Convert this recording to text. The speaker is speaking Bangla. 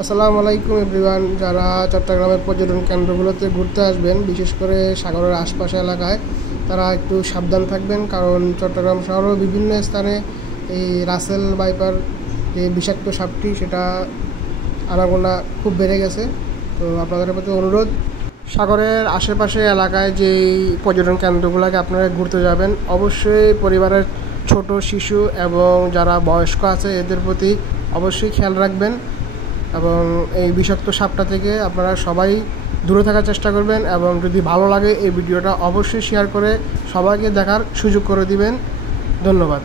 আসসালামু আলাইকুম এভরিওয়ান। যারা চট্টগ্রামের পর্যটন কেন্দ্রগুলোতে ঘুরতে আসবেন, বিশেষ করে সাগরের আশপাশে এলাকায়, তারা একটু সাবধান থাকবেন। কারণ চট্টগ্রাম শহরেও বিভিন্ন স্থানে এই রাসেল ভাইপার যে বিষাক্ত সাপটি, সেটা আনাগোনা খুব বেড়ে গেছে। তো আপনাদের প্রতি অনুরোধ, সাগরের আশেপাশে এলাকায় যেই পর্যটন কেন্দ্রগুলোকে আপনারা ঘুরতে যাবেন, অবশ্যই পরিবারের ছোট শিশু এবং যারা বয়স্ক আছে এদের প্রতি অবশ্যই খেয়াল রাখবেন এবং এই বিষাক্ত সাপটা থেকে আপনারা সবাই দূরে থাকার চেষ্টা করবেন। এবং যদি ভালো লাগে এই ভিডিওটা অবশ্যই শেয়ার করে সবাইকে দেখার সুযোগ করে দিবেন। ধন্যবাদ।